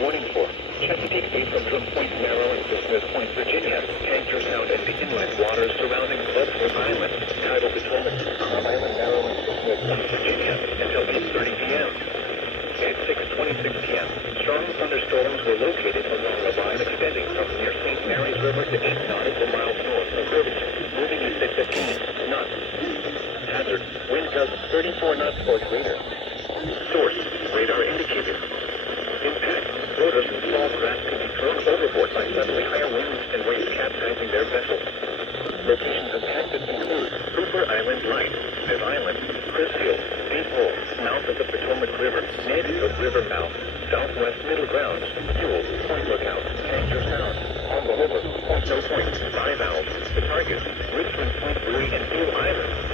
warning for. Chesapeake Bay from Drum Point, Narrow, and Smith Point, Virginia. Anchor Sound and the inlet waters surrounding Clubfoot Island. Tidal Potomac, Club Island, Narrow, and Smith Point, Virginia, until 8:30 p.m. At 6:26 p.m., strong thunderstorms were located along a line extending from near St. Mary's River to 8 nautical miles north of Irvington, moving east at 15 knots. Hazard, wind gusts 34 knots or greater. Source, radar indicated. Impact, floaters and small craft could be thrown overboard by suddenly higher winds and waves capsizing their vessels. Locations impacted include Cooper Island Light, Smith Island, Crisfield, Deep Hole, mouth of the Potomac River, Naperville River mouth, Southwest Middle Grounds, Fuel, Point Lookout, Anchor Sound, on the river, Point No Point, Five Owls, the targets, Richmond Point Buoy and Blue Island.